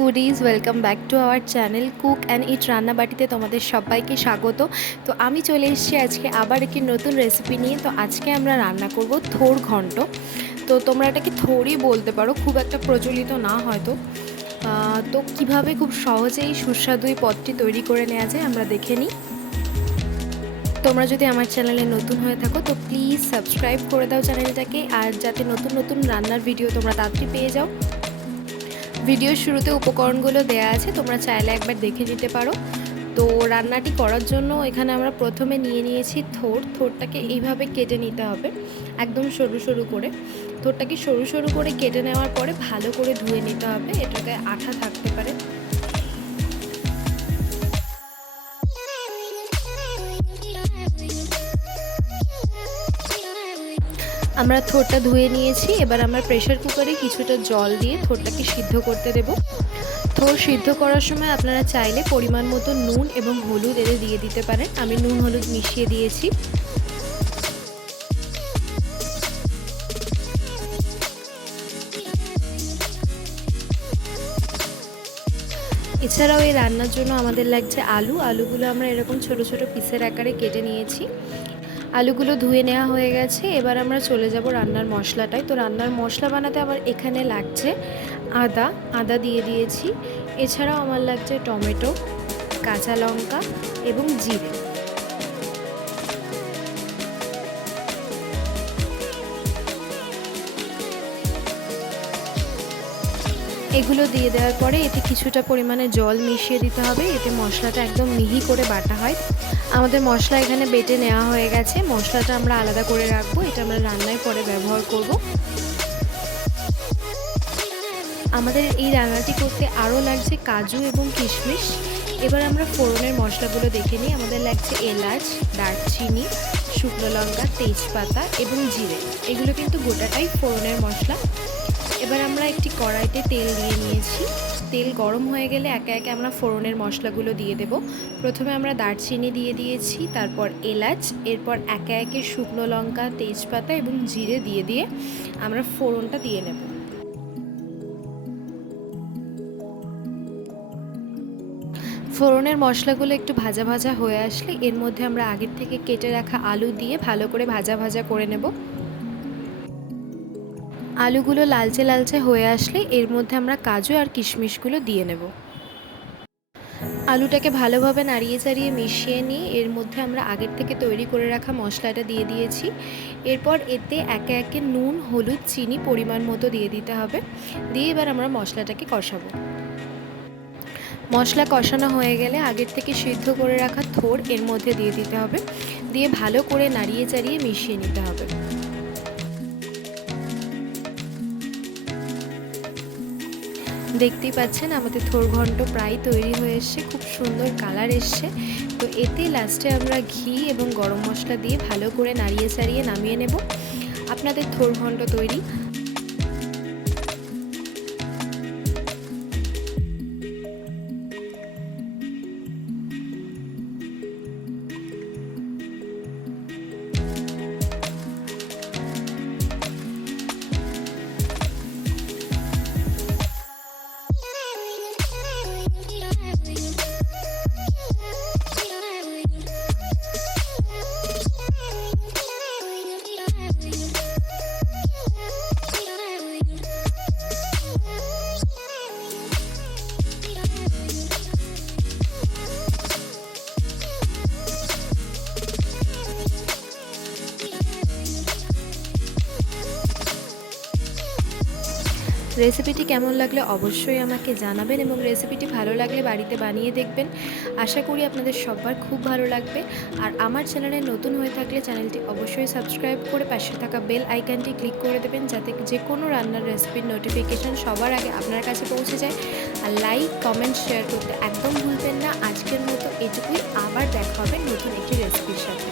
Foodies, welcome back to our channel cook and eat রান্নাবাটিতে তোমাদের সবাইকে স্বাগত। তো আমি চলে এসেছি আজকে আবার একটি নতুন রেসিপি নিয়ে। তো আজকে আমরা রান্না করব থোর ঘন্ট। তো তোমরা এটাকে থোরই বলতে পারো, খুব একটা প্রচলিত না হয়তো। তো কিভাবে খুব সহজেই সুস্বাদু এই পদটি তৈরি করে নেওয়া যায় আমরা দেখে নিই। তোমরা যদি আমার চ্যানেলে নতুন হয়ে থাকো তো প্লিজ সাবস্ক্রাইব করে দাও চ্যানেলটাকে, আর যাতে নতুন নতুন রান্নার ভিডিও তোমরা তাড়াতাড়ি পেয়ে যাও। ভিডিওর শুরুতে উপকরণগুলো দেয়া আছে, তোমরা চাইলে একবার দেখে নিতে পারো। তো রান্নাটি করার জন্য এখানে আমরা প্রথমে নিয়েছি থোরটাকে এইভাবে কেটে নিতে হবে, একদম সরু সরু করে। থোরটাকে সরু সরু করে কেটে নেওয়ার পরে ভালো করে ধুয়ে নিতে হবে, এটাতে আঠা থাকতে পারে। আমরা থোরটা ধুয়ে নিয়েছি, এবার আমরা প্রেসার কুকারে কিছুটা জল দিয়ে থোরটাকে সিদ্ধ করতে দেব। থোর সিদ্ধ করার সময় আপনারা চাইলে পরিমাণ মতো নুন এবং হলুদ এতে দিয়ে দিতে পারেন। আমি নুন হলুদ মিশিয়ে দিয়েছি। এছাড়াও এই রান্নার জন্য আমাদের লাগছে আলুগুলো আমরা এরকম ছোট ছোট পিসের আকারে কেটে নিয়েছি। আলুগুলো ধুয়ে নেওয়া হয়ে গেছে, এবার আমরা চলে যাব রান্নার মশলাটায়। তো রান্নার মশলা বানাতে আমার এখানে লাগছে আদা দিয়ে দিয়েছি। এছাড়াও আমার লাগছে টমেটো, কাঁচা লঙ্কা এবং জিরে। এগুলো দিয়ে দেওয়ার পরে এতে কিছুটা পরিমাণে জল মিশিয়ে দিতে হবে, এতে মশলাটা একদম মিহি করে বাটা হয়। আমাদের মশলা এখানে বেটে নেওয়া হয়ে গেছে, মশলাটা আমরা আলাদা করে রাখবো, এটা আমরা রান্নায় পরে ব্যবহার করব। আমাদের এই রান্নাটি করতে আরও লাগছে কাজু এবং কিশমিশ। এবার আমরা ফোড়নের মশলাগুলো দেখে নিই। আমাদের লাগছে এলাচ, দারচিনি, শুকনো লঙ্কা, তেজপাতা এবং জিরে। এগুলো কিন্তু গোটাটাই ফোড়নের মশলা। এবার আমরা একটি কড়াইতে তেল দিয়ে নিয়েছি। তেল গরম হয়ে গেলে একে একে আমরা ফোড়নের মশলাগুলো দিয়ে দেব। প্রথমে আমরা দারচিনি দিয়ে দিয়েছি, তারপর এলাচ, এরপর একে একে শুকনো লঙ্কা, তেজপাতা এবং জিরে দিয়ে আমরা ফোড়নটা দিয়ে নেব। ফোড়নের মশলাগুলো একটু ভাজা ভাজা হয়ে আসলে এর মধ্যে আমরা আগের থেকে কেটে রাখা আলু দিয়ে ভালো করে ভাজা করে নেব। আলুগুলো লালচে লালচে হয়ে আসলে এর মধ্যে আমরা কাজু আর কিশমিশগুলো দিয়ে নেব। আলুটাকে ভালোভাবে নাড়িয়ে চাড়িয়ে মিশিয়ে নিয়ে এর মধ্যে আমরা আগের থেকে তৈরি করে রাখা মশলাটা দিয়ে দিয়েছি। এরপর এতে একে একে নুন, হলুদ, চিনি পরিমাণ মতো দিয়ে দিতে হবে। দিয়ে এবার আমরা মশলাটাকে কষাবো। মশলা কষানো হয়ে গেলে আগের থেকে সিদ্ধ করে রাখা থোর এর মধ্যে দিয়ে দিতে হবে, দিয়ে ভালো করে নাড়িয়ে চাড়িয়ে মিশিয়ে নিতে হবে। দেখতেই পাচ্ছেন আমাদের থোর ঘন্ট প্রায় তৈরি হয়ে এসছে, খুব সুন্দর কালার এসছে। তো এতে লাস্টে আমরা ঘি এবং গরম মশলা দিয়ে ভালো করে নাড়িয়ে চাড়িয়ে নামিয়ে নেব। আপনাদের থোর ঘন্ট তৈরি। রেসিপিটি কেমন লাগলে অবশ্যই আমাকে জানাবেন, এবং রেসিপিটি ভালো লাগলে বাড়িতে বানিয়ে দেখবেন। আশা করি আপনাদের সবার খুব ভালো লাগবে। আর আমার চ্যানেলে নতুন হয়ে থাকলে চ্যানেলটি অবশ্যই সাবস্ক্রাইব করে পাশে থাকা বেল আইকনটি ক্লিক করে দেবেন, যাতে যে কোনো রান্নার রেসিপির নোটিফিকেশান সবার আগে আপনার কাছে পৌঁছে যায়। আর লাইক, কমেন্ট, শেয়ার করতে একদম ভুলবেন না। আজকের মতো এটুকুই, আবার দেখা হবে নতুন একটি রেসিপির সাথে।